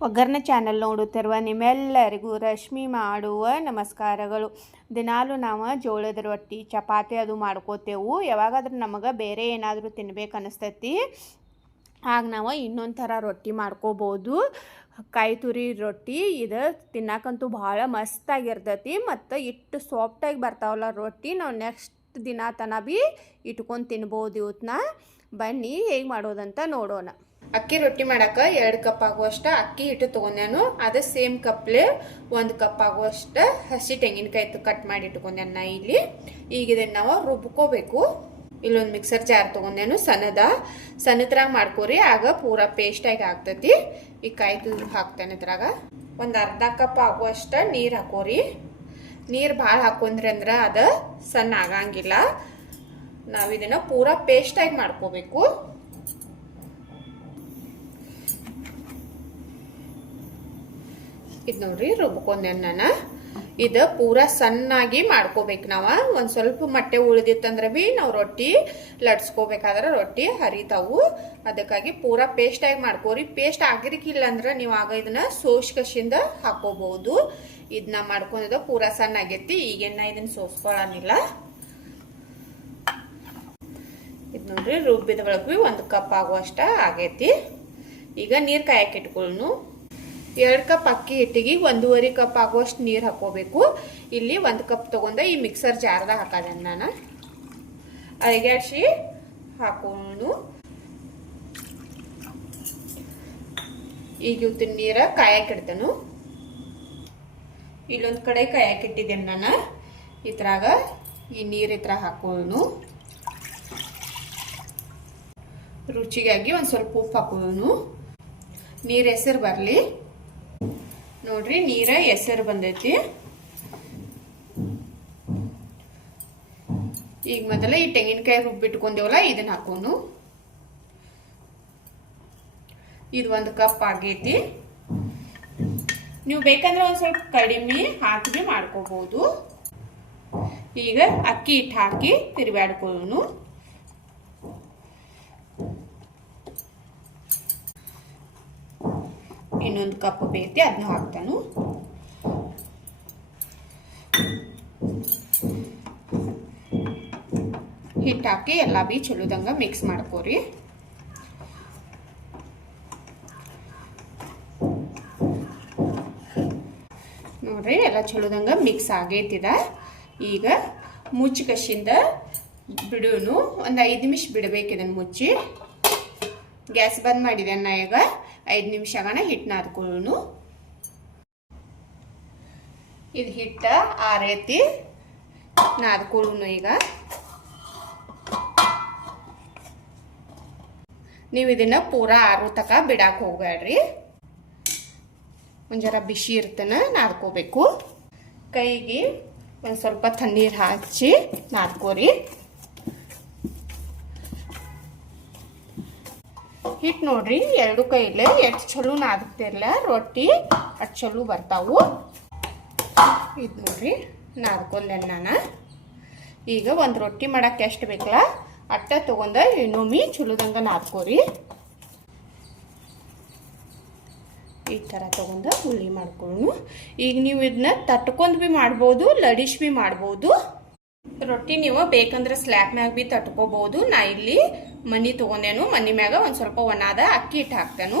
ಒಗ್ಗರಣೆ ಚಾನಲ್ ನೋಡುತ್ತಿರುವ ನಿಮ್ಮೆಲ್ಲರಿಗೂ ರಶ್ಮಿ ಮಾಡುವ ನಮಸ್ಕಾರಗಳು. ದಿನಾಲು ನಾವು ಜೋಳದ ರೊಟ್ಟಿ ಚಪಾತಿ ಅದು ಮಾಡ್ಕೋತೇವೆ. ಯಾವಾಗಾದ್ರೂ ನಮಗೆ ಬೇರೆ ಏನಾದರೂ ತಿನ್ಬೇಕು ಅನಿಸ್ತೈತಿ, ಆಗ ನಾವು ಇನ್ನೊಂದು ಥರ ರೊಟ್ಟಿ ಮಾಡ್ಕೋಬೋದು. ಕಾಯಿ ತುರಿ ರೊಟ್ಟಿ ಇದು ತಿನ್ನಕ್ಕಂತೂ ಭಾಳ ಮಸ್ತಾಗಿರ್ತೈತಿ. ಮತ್ತು ಇಟ್ಟು ಸಾಫ್ಟಾಗಿ ಬರ್ತಾವಲ್ಲ ರೊಟ್ಟಿ, ನಾವು ನೆಕ್ಸ್ಟ್ ದಿನ ತನಕ ಭೀ ಇಟ್ಕೊಂಡು ತಿನ್ಬೋದು. ಇವತ್ತನ್ನ ಬನ್ನಿ ಹೇಗೆ ಮಾಡೋದಂತ ನೋಡೋಣ. ಅಕ್ಕಿ ರೊಟ್ಟಿ ಮಾಡಕ್ಕೆ 2 ಕಪ್ ಆಗುವಷ್ಟು ಅಕ್ಕಿ ಹಿಟ್ಟು ತೊಗೊಂಡೇನು. ಅದು ಸೇಮ್ ಕಪ್ಲೆ 1 ಕಪ್ ಆಗುವಷ್ಟು ಹಸಿ ತೆಂಗಿನಕಾಯಿ ಕಟ್ ಮಾಡಿ ಇಟ್ಕೊಂಡೆ ನಾ ಇಲ್ಲಿ. ಈಗ ಇದನ್ನು ನಾವು ರುಬ್ಕೋಬೇಕು. ಇಲ್ಲೊಂದು ಮಿಕ್ಸರ್ ಜಾರ್ ತೊಗೊಂಡೇನು, ಸಣ್ಣದ್ರಾಗ ಮಾಡ್ಕೋರಿ, ಆಗ ಪೂರಾ ಪೇಸ್ಟಾಗಿ ಆಗ್ತೈತಿ. ಈ ಕಾಯಿ ತುರಿ ಹಾಕ್ತೇನೆ. ಇದ್ರಾಗ ಒಂದು ಅರ್ಧ ಕಪ್ ಆಗುವಷ್ಟು ನೀರು ಹಾಕೋರಿ. ನೀರು ಭಾಳ ಹಾಕೊಂಡ್ರಿ ಅಂದ್ರೆ ಅದು ಸಣ್ಣ ಆಗಂಗಿಲ್ಲ. ನಾವು ಇದನ್ನು ಪೂರಾ ಪೇಸ್ಟಾಗಿ ಮಾಡ್ಕೋಬೇಕು. ಇದು ನೋಡ್ರಿ ರುಬ್ಕೊಂಡೆ ನಾನು. ಇದು ಪೂರಾ ಸಣ್ಣಾಗಿ ಮಾಡ್ಕೋಬೇಕು. ನಾವು ಒಂದು ಸ್ವಲ್ಪ ಮಟ್ಟೆ ಉಳಿದಿತ್ತಂದ್ರೆ ಭೀ ನಾವು ರೊಟ್ಟಿ ಲಟ್ಸ್ಕೋಬೇಕಾದ್ರೆ ರೊಟ್ಟಿ ಹರಿತಾವು. ಅದಕ್ಕಾಗಿ ಪೂರಾ ಪೇಸ್ಟಾಗಿ ಮಾಡ್ಕೋರಿ. ಪೇಸ್ಟ್ ಆಗಿರ್ಕಿಲ್ಲ ಅಂದ್ರೆ ನೀವು ಆಗ ಇದನ್ನ ಸೋಸ್ಕಶಿಂದ ಹಾಕೋಬಹುದು. ಇದನ್ನ ಮಾಡ್ಕೊಂಡಿದ್ದ ಪೂರಾ ಸಣ್ಣ ಆಗೈತಿ. ಈಗೇನ ಇದನ್ನ ಸೋಸ್ಕೊಳ್ಳೋನಿಲ್ಲ. ಇದು ನೋಡ್ರಿ ರುಬ್ಬಿದ ಒಳಗೆ 1 ಕಪ್ ಆಗುವಷ್ಟ ಆಗೈತಿ. ಈಗ ನೀರು ಕಾಯಕ್ಕೆ ಇಟ್ಕೊಳ್ಳು. 2 ಕಪ್ ಅಕ್ಕಿ ಹಿಟ್ಟಿಗೆ 1.5 ಕಪ್ ಆಗುವಷ್ಟು ನೀರು ಹಾಕೋಬೇಕು. ಇಲ್ಲಿ 1 ಕಪ್ ತಗೊಂಡ ಈ ಮಿಕ್ಸರ್ ಜಾರ್ದಾಗ ಹಾಕೋದೆ ನಾನು. ಅರಿಗಾಡ್ಸಿ ಹಾಕೋನು. ಈಗ ಇವತ್ತಿನ ನೀರ ಕಾಯಕ್ಕೆ ಇಡ್ತೇನು. ಇಲ್ಲೊಂದು ಕಡೆ ಕಾಯಕ್ಕೆ ಇಟ್ಟಿದ್ದೇನೆ ನಾನು. ಇದ್ರಾಗ ಈ ನೀರು ಇತ್ರ ಹಾಕೋನು. ರುಚಿಗಾಗಿ ಒಂದು ಸ್ವಲ್ಪ ಉಪ್ಪು ಹಾಕೋನು. ನೀರು ಹೆಸರು ಬರಲಿ. ನೋಡ್ರಿ ನೀರ ಹೆಸರು ಬಂದೈತಿ. ಈಗ ಮೊದಲ ಈ ತೆಂಗಿನಕಾಯಿ ರುಬ್ಬಿಟ್ಕೊಂಡೇವಲ್ಲ ಇದನ್ನ ಹಾಕೋನು. ಇದು 1 ಕಪ್ ಆಗೈತಿ. ನೀವು ಬೇಕಂದ್ರೆ ಒಂದು ಸ್ವಲ್ಪ ಕಡಿಮೆ ಹಾಕಿ ಮಾಡ್ಕೋಬಹುದು. ಈಗ ಅಕ್ಕಿ ಹಿಟ್ಟು ಹಾಕಿ ತಿರುಗಾಡ್ಕೊಳ್ಳೋನು. ಇನ್ನೊಂದು ಕಪ್ ಬೇಕೈತಿ, ಅದನ್ನ ಹಾಕ್ತಾನು. ಹಿಟ್ಟು ಹಾಕಿ ಎಲ್ಲ ಬಿ ಚಲೋದಂಗ ಮಿಕ್ಸ್ ಮಾಡ್ಕೋರಿ. ನೋಡ್ರಿ ಎಲ್ಲ ಚಲೋದಂಗ ಮಿಕ್ಸ್ ಆಗೈತಿದ. ಈಗ ಮುಚ್ಚಕಶಿಂದ ಬಿಡೋನು. ಒಂದು 5 ನಿಮಿಷ ಬಿಡಬೇಕು ಇದನ್ನು ಮುಚ್ಚಿ. ಗ್ಯಾಸ್ ಬಂದ್ ಮಾಡಿದೆ ನಾ. ಈಗ 5 ನಿಮಿಷ ಆಗಣ ಹಿಟ್ಟು ನಾದ್ಕೊಳ್ಳೋನು. ಇದು ಹಿಟ್ಟ ಆರೈತಿ, ನಾದ್ಕೊಳ್ಳೋನು. ಈಗ ನೀವು ಇದನ್ನ ಪೂರಾ ಆರು ತಕ ಬಿಡಾಕ ಹೋಗ್ಬೇಡ್ರಿ. ಒಂದು ಜರ ಬಿಸಿ ಇರ್ತನ ನಾದ್ಕೋಬೇಕು. ಕೈಗೆ ಒಂದು ಸ್ವಲ್ಪ ತಣ್ಣೀರು ಹಚ್ಚಿ ನಾದ್ಕೋರಿ. ಹಿಟ್ಟು ನೋಡ್ರಿ 2 ಕೈಲೇ ಎಷ್ಟು ಚಲೋ ನಾದ್ತಿರಲ್ಲ ರೊಟ್ಟಿ ಅಷ್ಟು ಚಲೋ ಬರ್ತಾವು. ಇದು ನೋಡ್ರಿ ನಾದ್ಕೊಂಡೆ ನಾನು. ಈಗ ಒಂದು ರೊಟ್ಟಿ ಮಾಡಕ್ಕೆ ಎಷ್ಟು ಬೇಕಲ್ಲ ಅಟ್ಟ ತಗೊಂಡ ಇನ್ನೊಮ್ಮೆ ಚಲೋದಂಗ ನಾದ್ಕೋರಿ. ಈ ಥರ ತಗೊಂಡ ಹುಳಿ ಮಾಡ್ಕೊಳ್ಳು. ಈಗ ನೀವು ಇದನ್ನ ತಟ್ಕೊಂಡು ಭೀ ಮಾಡ್ಬೋದು, ಲಡಿಸ್ ಭೀ ಮಾಡ್ಬೋದು. ರೊಟ್ಟಿ ನೀವು ಬೇಕಂದ್ರೆ ಸ್ಲ್ಯಾಬ್ ಮ್ಯಾಗ ಭೀ ತಟ್ಕೋಬಹುದು. ನಾ ಇಲ್ಲಿ ಮನಿ ತಗೊಂಡೇನು. ಮನಿ ಮ್ಯಾಗ ಒಂದು ಸ್ವಲ್ಪ ಒಣಾದ ಅಕ್ಕಿ ಹಿಟ್ಟು ಹಾಕ್ತೇನು.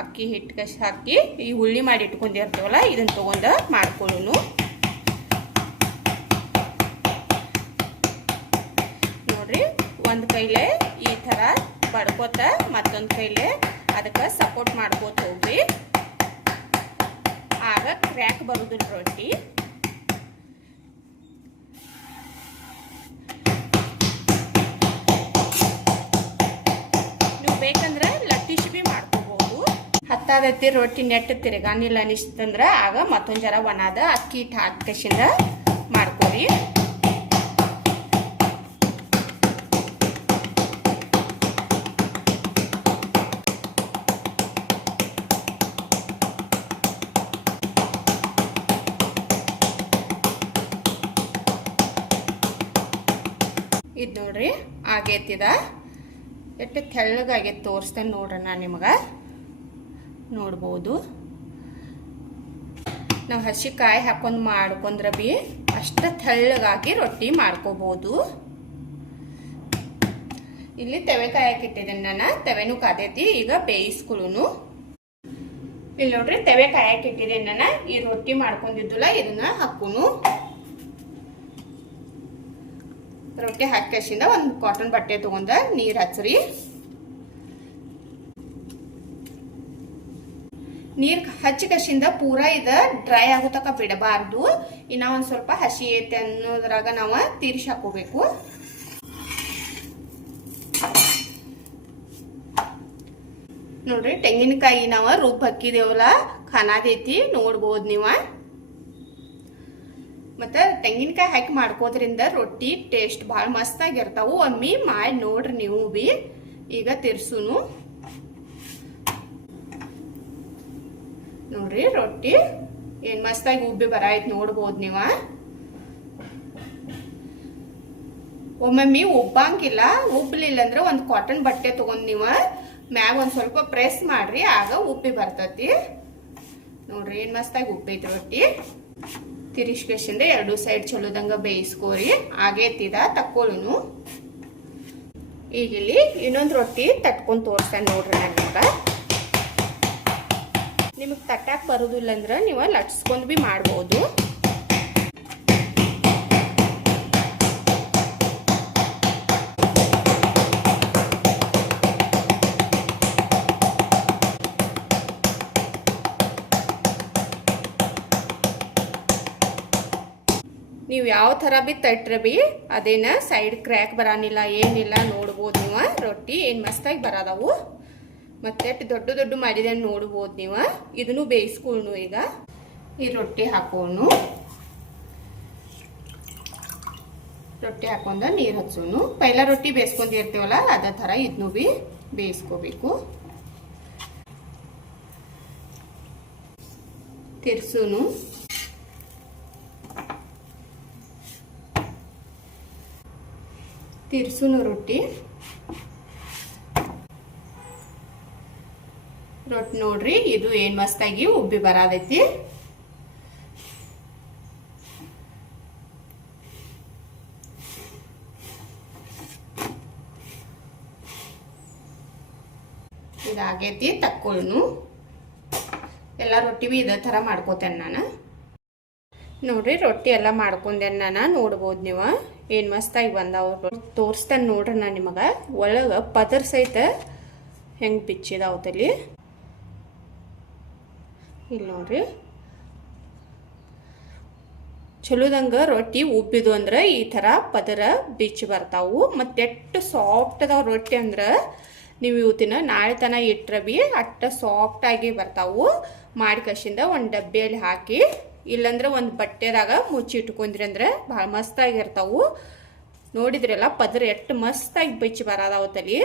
ಅಕ್ಕಿ ಹಿಟ್ಟು ಹಾಕಿ ಈ ಹುಳಿ ಮಾಡಿ ಇಟ್ಕೊಂಡಿರ್ತೇವಲ್ಲ ಇದನ್ನ ತಗೊಂಡ ಮಾಡ್ಕೊಳ್ಳೋನು. ನೋಡ್ರಿ ಒಂದು ಕೈಲೇ ಈ ಥರ ಬಡ್ಕೋತ ಮತ್ತೊಂದು ಕೈಲೇ ಅದಕ್ಕೆ ಸಪೋರ್ಟ್ ಮಾಡ್ಕೋತ ಹೋಗ್ರಿ. ಆಗ ಕ್ರ್ಯಾಕ್ ಬರುದಿಲ್ಲ ರೊಟ್ಟಿ. ಬೇಕಂದ್ರೆ ಲಟ್ಟಿಸ್ ಬಿ ಮಾಡ್ಕೋಬಹುದು. ಹತ್ತಾದತ್ತಿ ರೊಟ್ಟಿ ನೆಟ್ಟ ತಿರುಗಾನಿಲ್ಲ ಅನಿಸ್ತಂದ್ರೆ ಆಗ ಮತ್ತೊಂದು ಜರ ಒಣಾದ ಅಕ್ಕಿ ಹಿಟ್ಟು ಹಾಕಿಸಿಂದ ಮಾಡ್ಕೋರಿ. ಇದು ನೋಡ್ರಿ ಆಗೈತಿದ. ಎಷ್ಟು ತೆಳ್ಳಗಾಗೈತೆ ತೋರಿಸ್ತೇನೆ ನೋಡ್ರಿ ನಾನು ನಿಮಗೆ. ನೋಡ್ಬೋದು. ನಾವು ಹಸಿ ಕಾಯಿ ಹಾಕೊಂಡು ಮಾಡ್ಕೊಂಡ್ರೆ ಬಿ ಅಷ್ಟು ತೆಳ್ಳಗಾಗಿ ರೊಟ್ಟಿ ಮಾಡ್ಕೋಬೋದು. ಇಲ್ಲಿ ತವೆ ಕಾಯಕ್ಕೆ ಇಟ್ಟಿದ್ದೀನಿ ನಾನು. ತವೆನೂ ಕಾದೈತಿ, ಈಗ ಬೇಯಿಸ್ಕೊಳ್ಳೋನು. ಇಲ್ಲಿ ನೋಡ್ರಿ ತವೆ ಕಾಯಕ್ಕೆ ಇಟ್ಟಿದ್ದೀನಿ ನಾನು. ಈ ರೊಟ್ಟಿ ಮಾಡ್ಕೊಂಡಿದ್ದಲ್ಲ ಇದನ್ನ ಹಾಕೋನು. ರೊಟ್ಟಿ ಹಾಕಿಸಿಂದ ಒಂದು ಕಾಟನ್ ಬಟ್ಟೆ ತಗೊಂಡ ನೀರು ಹಚ್ಚ್ರಿ. ನೀರು ಹಚ್ಚಿಕಸಿಂದ ಪೂರಾ ಇದು ಡ್ರೈ ಆಗೋ ತನಕ ಬಿಡಬಾರ್ದು. ಇನ್ನ ಒಂದು ಸ್ವಲ್ಪ ಹಸಿ ಐತೆ ಅನ್ನೋದ್ರಾಗ ನಾವು ತೀರ್ಸಿ ಹಾಕೋಬೇಕು. ನೋಡ್ರಿ ತೆಂಗಿನಕಾಯಿ ನಾವು ರುಬ್ಬ ಹಾಕಿದೇವಲ್ಲ ಖಾನಾದೈತಿ, ನೋಡ್ಬೋದು ನೀವು. ಮತ್ತು ತೆಂಗಿನಕಾಯಿ ಹಾಕಿ ಮಾಡ್ಕೋದ್ರಿಂದ ರೊಟ್ಟಿ ಟೇಸ್ಟ್ ಭಾಳ ಮಸ್ತಾಗಿರ್ತಾವು. ಒಮ್ಮೆ ಮಾಡಿ ನೋಡ್ರಿ ನೀವು ಬಿ. ಈಗ ತಿರ್ಸುನು. ನೋಡ್ರಿ ರೊಟ್ಟಿ ಏನು ಮಸ್ತಾಗಿ ಉಬ್ಬಿ ಬರಾಯ್ತು, ನೋಡ್ಬೋದು ನೀವು. ಒಮ್ಮೊಮ್ಮೆ ಉಬ್ಬಂಗಿಲ್ಲ, ಉಬ್ಬಲಿಲ್ಲ ಅಂದ್ರೆ ಒಂದು ಕಾಟನ್ ಬಟ್ಟೆ ತಗೊಂಡು ನೀವು ಮ್ಯಾಗ ಒಂದು ಸ್ವಲ್ಪ ಪ್ರೆಸ್ ಮಾಡ್ರಿ, ಆಗ ಉಬ್ಬಿ ಬರ್ತತಿ. ನೋಡ್ರಿ ಏನು ಮಸ್ತಾಗಿ ಉಬ್ಬೈತಿ ರೊಟ್ಟಿ. ತಿರ್ಸ್ಕೇಶಿಂದ ಎರಡು ಸೈಡ್ ಚಲೋದಂಗ ಬೇಯಿಸ್ಕೋರಿ. ಆಗೇತಿದ ತಕ್ಕೊಳ್ಳುನು. ಈಗ ಇಲ್ಲಿ ಇನ್ನೊಂದು ರೊಟ್ಟಿ ತಟ್ಕೊಂಡು ತೋರಿಸ್ತಾನೆ ನೋಡ್ರಿ ನಾನು. ನಿಮಗೆ ತಟ್ಟಾಕ್ ಬರೋದಿಲ್ಲ ಅಂದ್ರೆ ನೀವು ಲಟ್ಸ್ಕೊಂಡು ಬಿ ಮಾಡ್ಬೋದು. ನೀವು ಯಾವ ಥರ ಬಿ ತಟ್ರೆ ಬಿ ಅದೇನ ಸೈಡ್ ಕ್ರ್ಯಾಕ್ ಬರಾನಿಲ್ಲ, ಏನಿಲ್ಲ. ನೋಡ್ಬೋದು ನೀವು ರೊಟ್ಟಿ ಏನು ಮಸ್ತಾಗಿ ಬರೋದವು. ಮತ್ತೆ ದೊಡ್ಡ ದೊಡ್ಡ ಮಾಡಿದೆ ನೋಡ್ಬೋದು ನೀವು. ಇದನ್ನು ಬೇಯಿಸ್ಕೊಳ್ಳು. ಈಗ ಈ ರೊಟ್ಟಿ ಹಾಕೋನು. ರೊಟ್ಟಿ ಹಾಕೊಂಡ ನೀರು ಹಚ್ಚೋನು. ಪೈಲ ರೊಟ್ಟಿ ಬೇಯಿಸ್ಕೊಂಡಿರ್ತೀವಲ್ಲ ಅದೇ ಥರ ಇದನ್ನು ಬಿ ಬೇಯಿಸ್ಕೋಬೇಕು. ತಿರ್ಸುನು. ತಿರ್ಸುನು ರೊಟ್ಟಿ. ರೊಟ್ಟಿ ನೋಡ್ರಿ ಇದು ಏನು ಮಸ್ತಾಗಿ ಉಬ್ಬಿ ಬರಾದೈತಿ. ಇದಾಗೈತಿ, ತಕ್ಕೊಳ್ಳು. ಎಲ್ಲ ರೊಟ್ಟಿ ಬಿ ಇದೇ ಥರ ಮಾಡ್ಕೋತೇನೆ ನಾನು. ನೋಡ್ರಿ ರೊಟ್ಟಿ ಎಲ್ಲ ಮಾಡ್ಕೊಂಡೇನೆ ನಾನು. ನೋಡ್ಬೋದು ನೀವು ಏನು ಮಸ್ತಾಗಿ ಬಂದಾವ. ತೋರಿಸ್ತೇನೆ ನೋಡ್ರಿ ನಾನು ನಿಮಗೆ. ಒಳಗೆ ಪದರ್ ಸಹಿತ ಹೆಂಗೆ ಬಿಚ್ಚಿದಾವತಲ್ಲಿ. ಇಲ್ಲಿ ನೋಡ್ರಿ ಚಲೋದಂಗ ರೊಟ್ಟಿ ಉಬ್ಬಿದು ಅಂದ್ರೆ ಈ ಥರ ಪದರ ಬಿಚ್ಚಿ ಬರ್ತಾವು. ಮತ್ತು ಎಷ್ಟು ಸಾಫ್ಟ್ ಅದಾವ ರೊಟ್ಟಿ ಅಂದ್ರೆ ನೀವು ಇವತ್ತಿನ ನಾಳೆ ತನಕ ಇಟ್ಟರೆ ಬಿ ಅಷ್ಟು ಸಾಫ್ಟಾಗಿ ಬರ್ತಾವು. ಮಾಡಿಕಸಿಂದ ಒಂದು ಡಬ್ಬಿಯಲ್ಲಿ ಹಾಕಿ, ಇಲ್ಲಾಂದ್ರೆ ಒಂದು ಬಟ್ಟೆದಾಗ ಮುಚ್ಚಿ ಇಟ್ಕೊಂಡ್ರಿ ಅಂದ್ರೆ ಭಾಳ ಮಸ್ತಾಗಿರ್ತಾವು. ನೋಡಿದ್ರಲ್ಲ ಪದರ ಎಷ್ಟು ಮಸ್ತಾಗಿ ಬಿಚ್ಚಿ ಬರೋದಾವತ್ತಲ್ಲಿ.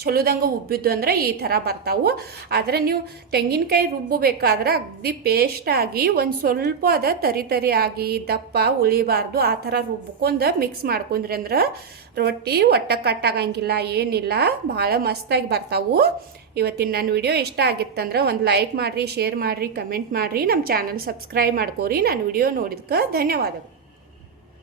ಚಲೋದಂಗ ಉಬ್ಬಿದ್ದು ಅಂದ್ರೆ ಈ ಥರ ಬರ್ತಾವು. ಆದರೆ ನೀವು ತೆಂಗಿನಕಾಯಿ ರುಬ್ಬಬೇಕಾದ್ರೆ ಅಗದಿ ಪೇಸ್ಟ್ ಆಗಿ ಒಂದು ಸ್ವಲ್ಪ ಅದ ತರಿ ತರಿ ಆಗಿ ದಪ್ಪ ಉಳಿಬಾರ್ದು. ಆ ಥರ ರುಬ್ಕೊಂಡು ಮಿಕ್ಸ್ ಮಾಡ್ಕೊಂಡ್ರಿ ಅಂದ್ರೆ ರೊಟ್ಟಿ ಒಟ್ಟ ಕಟ್ಟಾಗಂಗಿಲ್ಲ, ಏನಿಲ್ಲ. ಭಾಳ ಮಸ್ತಾಗಿ ಬರ್ತಾವು. ಇವತ್ತಿನ ನನ್ನ ವಿಡಿಯೋ ಇಷ್ಟ ಆಗಿತ್ತಂದ್ರೆ ಒಂದು ಲೈಕ್ ಮಾಡಿರಿ, ಶೇರ್ ಮಾಡಿರಿ, ಕಮೆಂಟ್ ಮಾಡಿರಿ, ನಮ್ಮ ಚಾನಲ್ ಸಬ್ಸ್ಕ್ರೈಬ್ ಮಾಡ್ಕೋರಿ. ನನ್ನ ವಿಡಿಯೋ ನೋಡಿದ್ಕೆ ಧನ್ಯವಾದಗಳು.